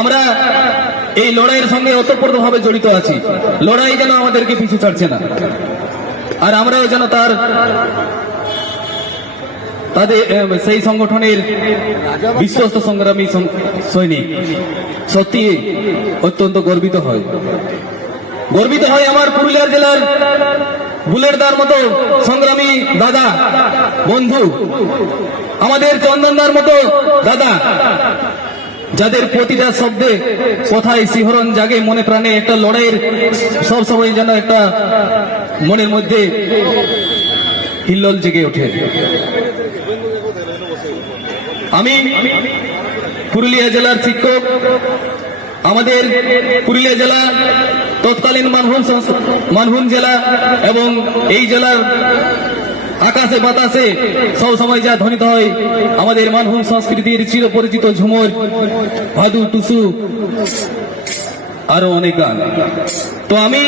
আমরা এই লড়াইয়ের সঙ্গে ওতপ্রোতভাবে জড়িত আছি। লড়াই যেন আমাদেরকে পিছু ছাড়ছে না, আর আমরাও যেন তাদের সেই সংগঠনের বিশ্বস্ত সংগ্রামী সৈনিক। সত্যি অত্যন্ত গর্বিত হয় আমার পুরুলিয়া জেলার বুলেটদার মতো সংগ্রামী দাদা বন্ধু, আমাদের চন্দনদার মতো দাদা, যাদের প্রতিটা শব্দে কথায় শিহরণ জাগে মনে প্রাণে। একটা লড়াইয়ের সব সময় যেন একটা মনের মধ্যে হিল্লোল জেগে ওঠে। আমি পুরুলিয়া জেলার শিক্ষক, আমাদের পুরুলিয়া জেলা তৎকালীন মানভূম জেলা এবং এই জেলার আকাশে বাতাসে সব সময় যা ধ্বনিত হয় আমাদের মানভূম সংস্কৃতির চিরপরিচিত ঝুমর, ভাদু, টুসু, আরো অনেক গান। তো আমি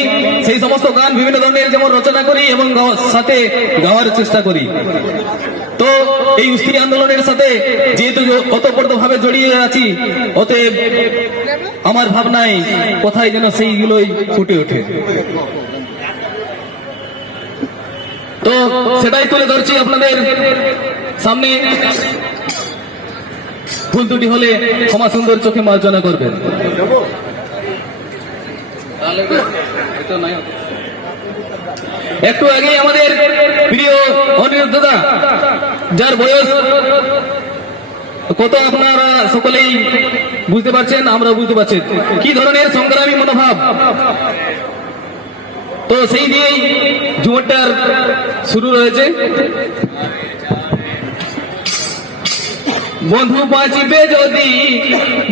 সেই সমস্ত গান বিভিন্ন ধরনের যেমন রচনা করি এবং সাথে গাওয়ার চেষ্টা করি। তো এই উস্তির আন্দোলনের সাথে যেহেতু ওতপ্রোতভাবে জড়িয়ে আছি, অতএব আমার ভাবনায় কোথায় যেন সেইগুলোই ফুটে ওঠে। তো সেটাই তুলে ধরছি আপনাদের সামনে। ভুল ত্রুটি হলে ক্ষমা সুন্দর চোখে মার্জনা করবেন। একটু আগে আমাদের প্রিয় অনিরুদ্ধ দা, যার বয়স কত আপনারা সকলেই বুঝতে পারছেন, আমরা বুঝতে পারছেন কি ধরনের সংগ্রামী মনোভাব। তো সেই দিয়েই ঝুমরটার শুরু রয়েছে। বন্ধু বাঁচিবে যদি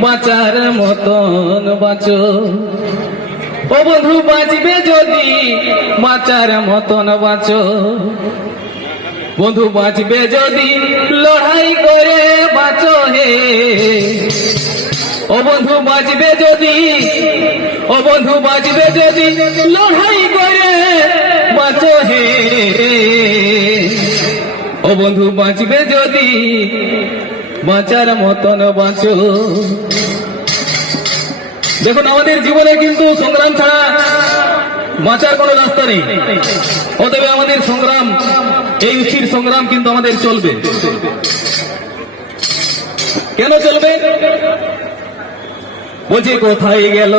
বাঁচার মতন বাঁচো, ও বন্ধু বাঁচবে যদি বাঁচার মতন বাঁচো, বন্ধু বাঁচবে যদি লড়াই করে বাঁচো হে, ও বন্ধু বাঁচবে যদি, ও বন্ধু বাঁচবে যদি লড়াই করে বাঁচো হে, ও বন্ধু বাঁচবে যদি বাঁচার মতন বাঁচো। দেখুন, আমাদের জীবনে কিন্তু সংগ্রাম ছাড়া বাঁচার কোনো রাস্তা নেই। অতএব আমাদের সংগ্রাম, এই উচিত সংগ্রাম কিন্তু আমাদের চলবে। কেন চলবে? বলছি কোথায় গেল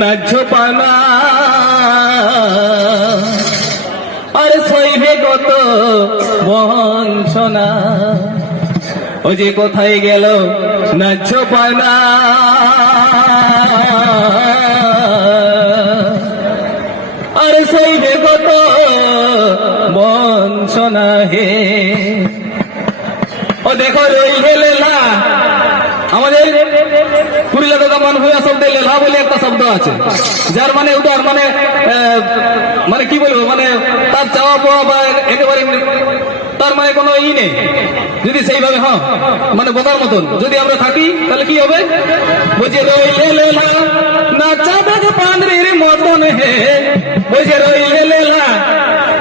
ন্যায্য পানা, আর সইবে কত বঞ্চনা, ও যে কোথায় গেল ন্যায্য পানা, আর সইবে কত বঞ্চনা হে। ও দেখো রইলে লেলা, আমাদের পুরুলিয়া দাদা মানভূয়া শব্দে লেলা বলে একটা শব্দ আছে, যার মানে উদার, মানে কি বলবো, মানে তার চাওয়া পাওয়া বা একেবারে তার মানে কোনো ই নেই। যদি সেইভাবে মানে বোকার মতন যদি আমরা থাকি তাহলে কি হবে? বুঝে রইলে লেলা না চাঁদের পান্ডের মতন হে, বুঝে রইলে লেলা,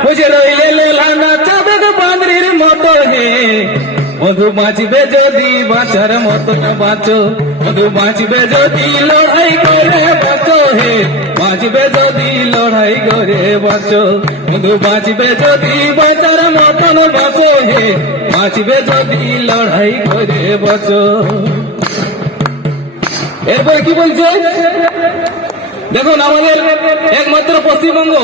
বুঝে রইলে লেলা না চাঁদের পান্ডের মতন হে, বন্ধু বাঁচবে যদি বাঁচার মতন বাঁচো, বন্ধু বাঁচবে যদি লড়াই করে বাঁচো হে, বাঁচবে যদি লড়াই করে বাঁচো, বন্ধু বাঁচবে যদি বাঁচার মতন বাঁচো হে, বাঁচবে যদি লড়াই করে বাঁচো। এরপরে কি বলছে দেখুন, আমাদের একমাত্র পশ্চিমবঙ্গ,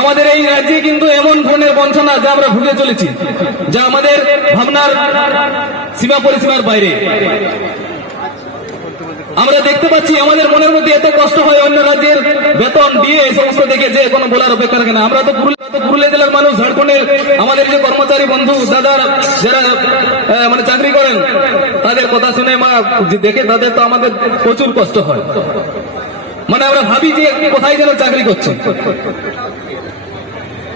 আমাদের এই রাজ্যে কিন্তু এমন ধরনের বঞ্চনা যা আমরা ভুলে চলেছি, যা আমাদের ভাবনার সীমা পরিসীমার বাইরে। আমরা দেখতে পাচ্ছি আমাদের মনের মধ্যে এত কষ্ট হয় অন্য রাজ্যের বেতন দিয়ে এই সমস্ত দেখে, যে কোনো বলার অপেক্ষা রাখে না। আমরা তো পুরুলিয়া জেলার মানুষ, ঝাড়খণ্ডের আমাদের যে কর্মচারী বন্ধু দাদা যারা মানে চাকরি করেন, তাদের কথা শুনে দেখে তাদের তো আমাদের প্রচুর কষ্ট হয়। মানে আমরা ভাবি যে কোথায় যেন চাকরি করছে।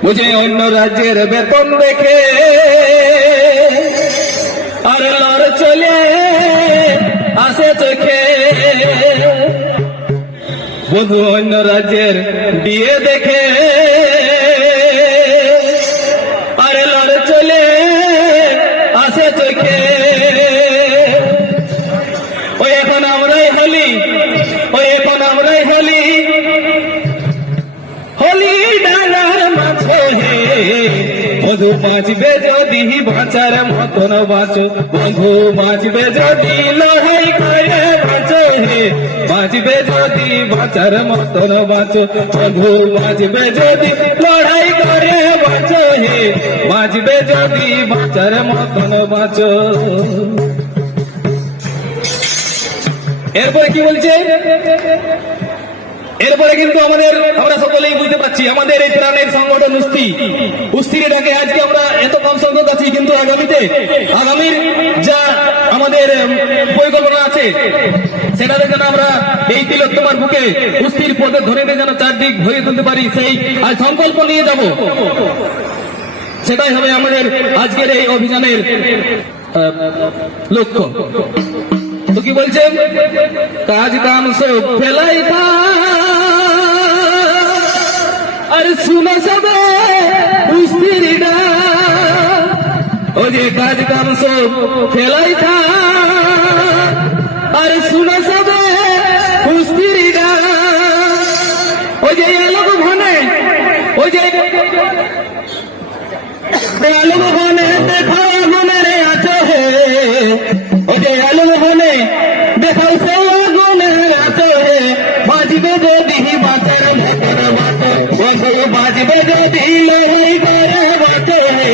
বুঝে অন্য রাজ্যের বেতন দেখে আর লড় চলে আসে চোখে, বন্ধু অন্য রাজ্যের দিয়ে দেখে আর লড় চলে আসে চোখে। ওই এখন আমরা হলি ওই এখন আমরাই হলি হলি ডালার মাঝে হে বন্ধু বাঁচবে যদি বাঁচার মতন বাঁচো বন্ধু বাঁচবে যদি লড়াই করে বাঁচো হে বাঁচবে যদি বাঁচার মতন বাঁচো বন্ধু বাঁচবে যদি লড়াই করে বাঁচো হে বাঁচবে যদি বাঁচার মতন বাঁচো। এরপরে কি বলছে, এরপরে কিন্তু আমরা সকলেই বুঝতে পারছি আমাদের এই প্রাণের সংগঠন উস্তির ডাকে আজকে আমরা এত কম সংখ্যক আছি, কিন্তু আগামীর যা আমাদের পরিকল্পনা আছে সেটাতে যেন আমরা এই তিলোত্তমার বুকে উস্তির পদে ধরে যেন চারদিক ভরিয়ে তুলতে পারি, সেই আজ সংকল্প নিয়ে যাব। সেটাই হবে আমাদের আজকের এই অভিযানের লক্ষ্য। তো কি বলছেন, কাজ কাম সব ফেলাই আর শুনে সবে উস্তিরিডা ও যে কাজ কাম সব ফেলাই আর শুনে সবে উস্তিরিডা ও যে আলোক ভনে ও যে আলোক ভনে দেখা মনে রে আছো হে ও যে আলোক ভনে দেখাও সে গুনে আছো হে বাজবে যদি বাঁচার মতন বাঁচো বন্ধু বাজবে যদি লড়াই করে বাঁচো হে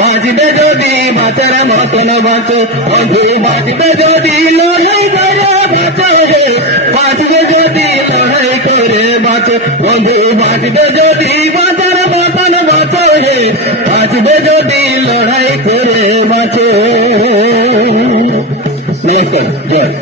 বাজবে যদি বাঁচার মতন বাঁচো বন্ধু বাজবে যদি লড়াই করে বাঁচো হে বাজবে যদি লড়াই করে বাঁচো বন্ধু বাজবে যদি বাঁচার মতন বাঁচো হে বাজবে যদি লড়াই করে বাঁচো। নমস্কার, জয়।